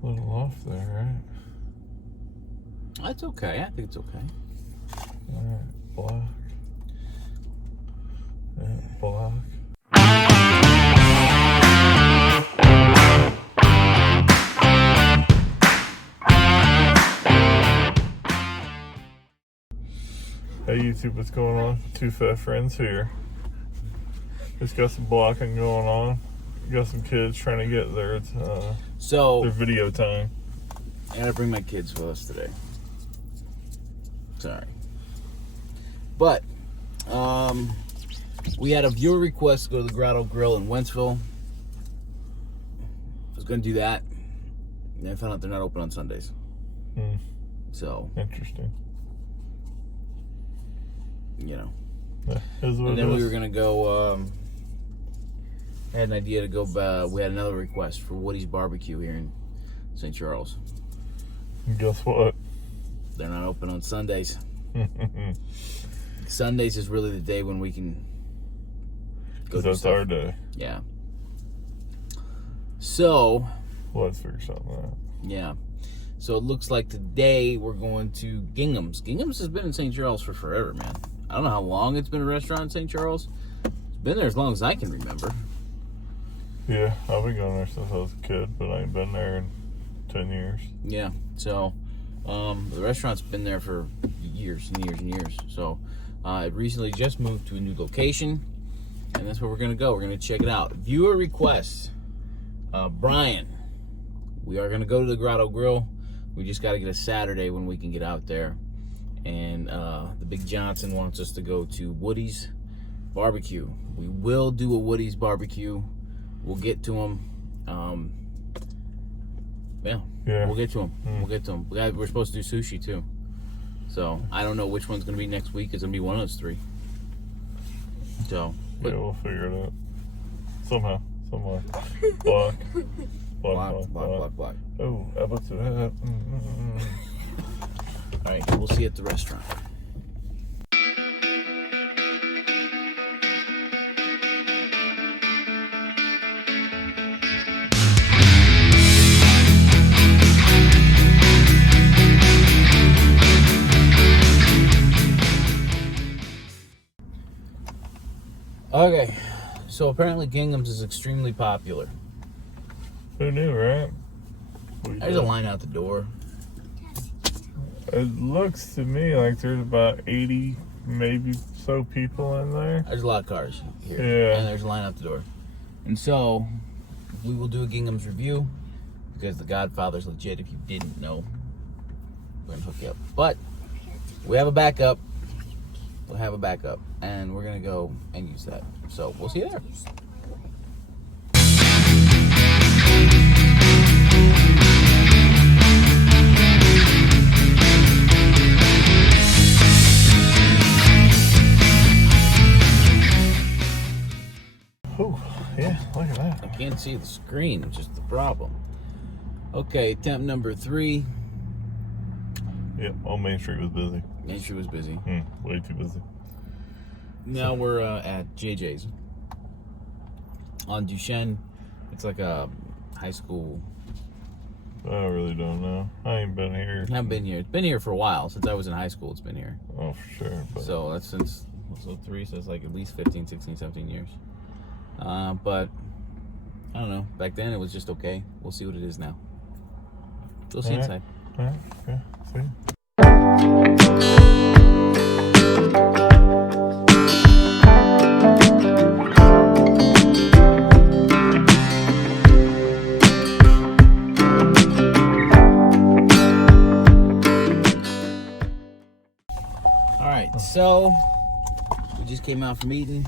A little off there, right? That's okay. I think it's okay. Alright, block. And block. Hey YouTube, what's going on? Two fat friends here. Just got some blocking going on. Got some kids trying to get their video time. I gotta bring my kids with us today. Sorry. But, we had a viewer request to go to the Grotto Grill in Wentzville. I was gonna do that. And then I found out they're not open on Sundays. So. Interesting. You know. Yeah, and then we were gonna go, I had an idea to go, we had another request for Woody's Barbecue here in St. Charles. And guess what? They're not open on Sundays. Sundays is really the day when we can go do that's stuff. our day. Yeah. So. Let's figure something out. Yeah. So it looks like today we're going to Gingham's. Gingham's has been in St. Charles for forever, man. I don't know how long it's been a restaurant in St. Charles. It's been there as long as I can remember. Yeah, I've been going there since I was a kid, but I ain't been there in 10 years. Yeah, so the restaurant's been there for years and years and years. So it recently just moved to a new location, and that's where we're going to go. We're going to check it out. Viewer request, Brian. We are going to go to the Grotto Grill. We just got to get a Saturday when we can get out there. And the Big Johnson wants us to go to Woody's Barbecue. We will do a Woody's Barbecue. We'll get to him. Yeah, we'll get to him. We'll get to him. We're supposed to do sushi too. So I don't know which one's going to be next week. It's going to be one of those three. So. Yeah, we'll figure it out. Somehow. Somewhere. Block. Block. Oh, how about that? All right, we'll see you at the restaurant. Okay, so apparently Gingham's is extremely popular. Who knew, right? There's a line out the door. It looks to me like there's about 80, maybe so people in there. There's a lot of cars here. Yeah. And there's a line out the door. And so, we will do a Gingham's review, because The Godfather's legit. If you didn't know, we're going to hook you up. But, we have a backup. We'll have a backup. And we're going to go and use that. So, we'll see you there. Oh, yeah, look at that. I can't see the screen, which is the problem. Okay, attempt number 3. Yep, all Main Street was busy. Main Street was busy. Way too busy. Now we're at JJ's on Duchenne. It's like a high school. I really don't know. I ain't been here. I haven't been here. It's been here for a while. Since I was in high school, it's been here. Oh, for sure. But So that's since, so 3, so it's like at least 15, 16, 17 years. But, I don't know. Back then it was just okay. We'll see what it is now. We'll see inside. All right, okay, see. Alright, so we just came out from eating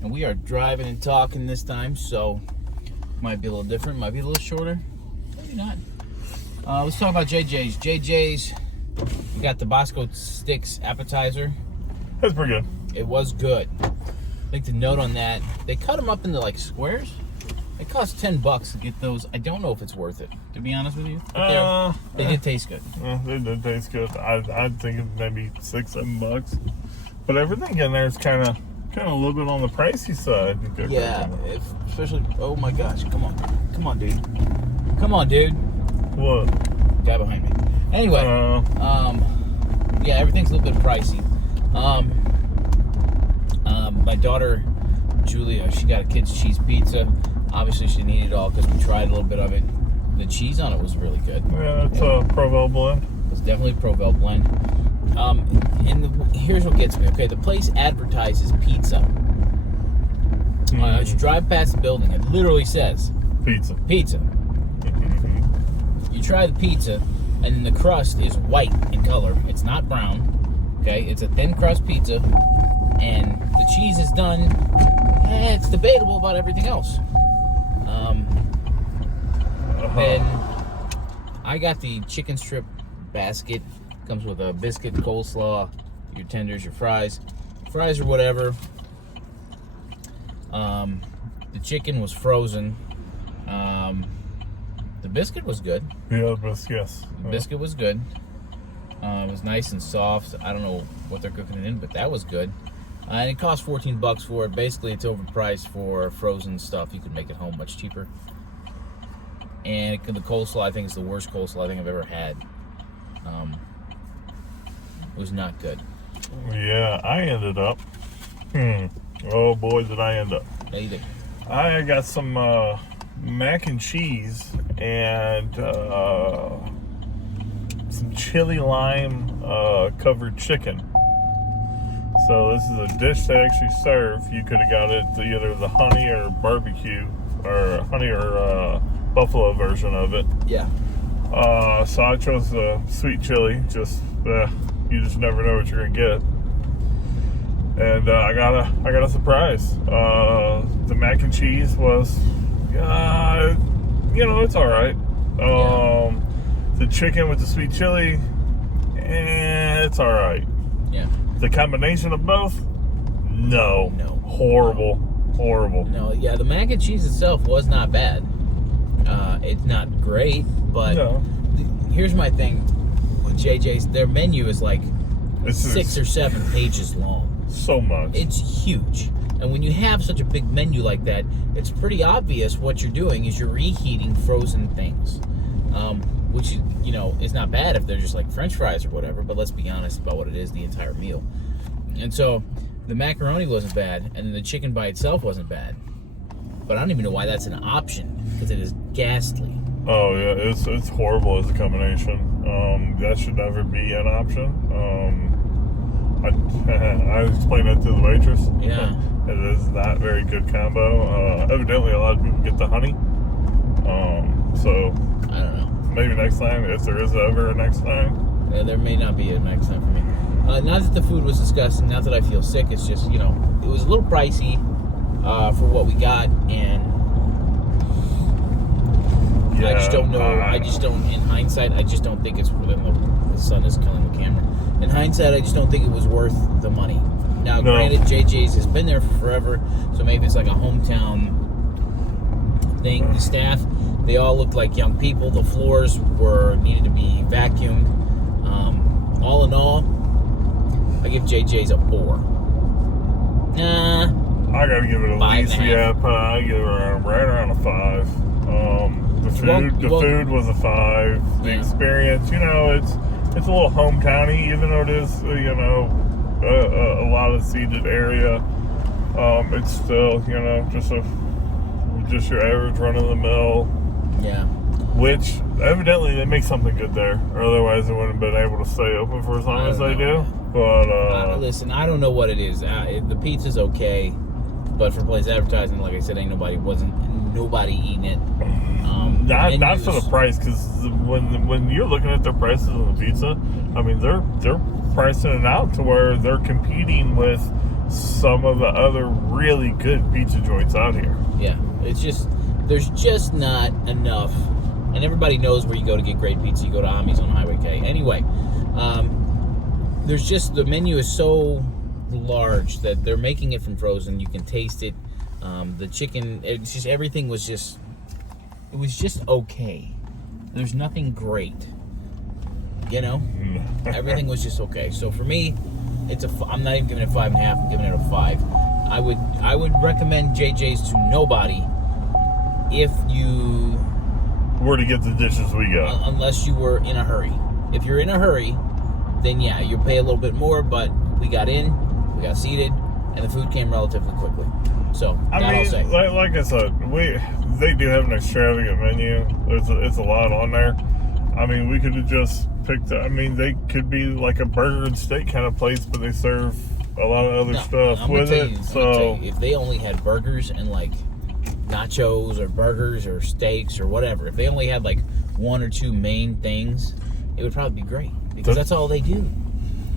and we are driving and talking this time, so might be a little different, might be a little shorter, maybe not. Let's talk about JJ's. JJ's, we got the Bosco Sticks appetizer. That's pretty good. It was good. I think the note on that, they cut them up into like squares. It cost $10 to get those. I don't know if it's worth it, to be honest with you. But they did taste good. They did taste good. I'd think it's maybe $6-7. But everything in there is kind of a little bit on the pricey side. Yeah, especially. Oh my gosh! Come on, dude. Come on, dude. What? Guy behind me. Anyway, yeah, everything's a little bit pricey. My daughter, Julia, she got a kid's cheese pizza. Obviously, she didn't eat it all because we tried a little bit of it. The cheese on it was really good. Yeah, it's a Provel blend. It's definitely a Provel blend. Here's what gets me. Okay, the place advertises pizza. As you drive past the building, it literally says pizza. Pizza. You try the pizza, and then the crust is white in color. It's not brown. Okay, it's a thin crust pizza, and the cheese is done. It's debatable about everything else. Then I got the chicken strip basket. Comes with a biscuit, coleslaw, your tenders, your fries or whatever. The chicken was frozen. The biscuit was good. Yeah, yes. The biscuit was good. It was nice and soft. I don't know what they're cooking it in, but that was good. And it cost $14 for it. Basically, it's overpriced for frozen stuff. You could make it home much cheaper. And the coleslaw, I think, is the worst coleslaw I think I've ever had. It was not good. Yeah, I ended up. Oh boy, did I end up. Yeah, you did. I got some mac and cheese and some chili lime covered chicken. So this is a dish they actually serve. You could have got it either the honey or barbecue, or honey or buffalo version of it. Yeah. So I chose the sweet chili. You just never know what you're gonna get. And I got a surprise. The mac and cheese was, it's all right. The chicken with the sweet chili, it's all right. Yeah. The combination of both, no, horrible. No, yeah, the mac and cheese itself was not bad. It's not great, but here's my thing with JJ's. Their menu is like 6 or 7 pages long. So much. It's huge. And when you have such a big menu like that, it's pretty obvious what you're doing is you're reheating frozen things. Which, is not bad if they're just like French fries or whatever, but let's be honest about what it is, the entire meal. And so the macaroni wasn't bad, and then the chicken by itself wasn't bad. But I don't even know why that's an option, because it is ghastly. Oh, yeah, it's horrible as a combination. That should never be an option. I explained that to the waitress. Yeah. It is not very good combo. Evidently, a lot of people get the honey. So I don't know. Maybe next time, if there is ever a next time. Yeah, there may not be a next time for me. Not that the food was disgusting, not that I feel sick. It's just, it was a little pricey for what we got, and I just don't know. In hindsight, I just don't think it's worth it. The sun is killing the camera. In hindsight, I just don't think it was worth the money. Now, granted, JJ's has been there for forever, so maybe it's like a hometown thing. The staff, they all looked like young people. The floors needed to be vacuumed. All in all, I give JJ's a 4. Nah. I gotta give it at least, I give it right around a 5. The food was a 5. The experience, it's a little hometowny, even though it is, a lot of seated area. It's still, just your average run-of-the-mill. Yeah. Which, evidently, they make something good there. Or otherwise, they wouldn't have been able to stay open for as long as they do. But, listen, I don't know what it is. The pizza's okay. But for place advertising, like I said, wasn't nobody eating it. Not for the price, because when you're looking at their prices on the pizza, I mean, they're pricing it out to where they're competing with some of the other really good pizza joints out here. Yeah, there's just not enough, and everybody knows where you go to get great pizza. You go to Ami's on Highway K. Anyway, the menu is so large that they're making it from frozen. You can taste it. The chicken, it's just everything was just. It was just okay. There's nothing great. Everything was just okay. So for me, I'm not even giving it 5.5. I'm giving it a 5. I would recommend JJ's to nobody if you were to get the dishes we got. Unless you were in a hurry. If you're in a hurry, then yeah, you'll pay a little bit more, but we got in, we got seated, and the food came relatively quickly. So, I'll say. Like I said, they do have an extravagant menu. It's a lot on there. I mean, we could have just picked, they could be like a burger and steak kind of place, but they serve a lot of other stuff with it. So, if they only had burgers and like nachos or burgers or steaks or whatever, if they only had like one or two main things, it would probably be great because that's all they do.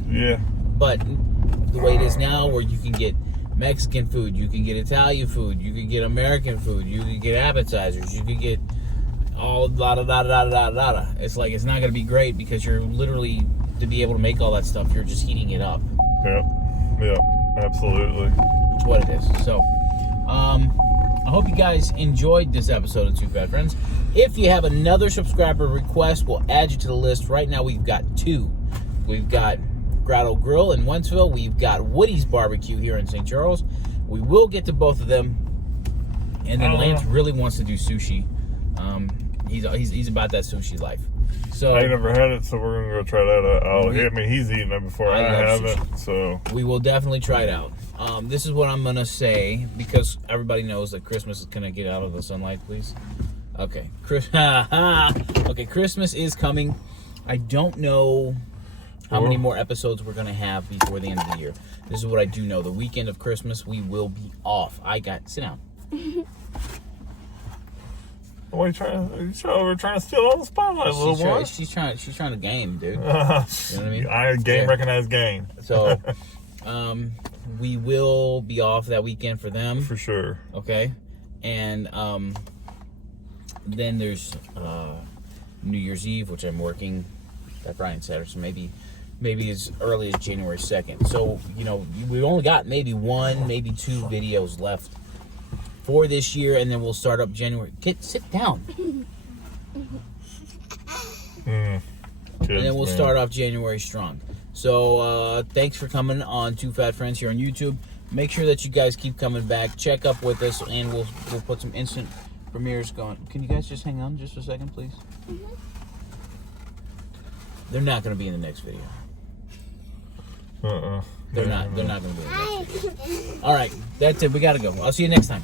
Yeah. But the way it is now, where you can get Mexican food, you can get Italian food, you can get American food, you can get appetizers, you can get all da. It's like, it's not going to be great because you're literally, to be able to make all that stuff, you're just heating it up. Yeah, absolutely. That's what it is. So, I hope you guys enjoyed this episode of Two Fat Friends. If you have another subscriber request, we'll add you to the list. Right now, we've got 2. We've got Grotto Grill in Wentzville. We've got Woody's Barbecue here in St. Charles. We will get to both of them. And then Lance really wants to do sushi. He's about that sushi life. So I ain't never had it, so we're gonna go try that out. He's eaten it before. I have it, so we will definitely try it out. This is what I'm gonna say, because everybody knows that Christmas is gonna get out of the sunlight, please. Okay, okay, Christmas is coming. I don't know how many more episodes we're gonna have before the end of the year. This is what I do know: the weekend of Christmas, we will be off. Sit down. What are you trying to steal all the spotlight, little boy? She's trying to game, dude. You know what I mean? Recognize game. So, we will be off that weekend for them. For sure. Okay. And then there's New Year's Eve, which I'm working that Friday and Saturday, so maybe as early as January 2nd. So, we've only got maybe 1, maybe 2 videos left for this year, and then we'll start up January. Sit down. And then we'll start off January strong. So thanks for coming on Two Fat Friends here on YouTube. Make sure that you guys keep coming back. Check up with us, and we'll put some instant premieres going. Can you guys just hang on just a second, please? They're not going to be in the next video. They're not going to be in the next video. All right, that's it. We got to go. I'll see you next time.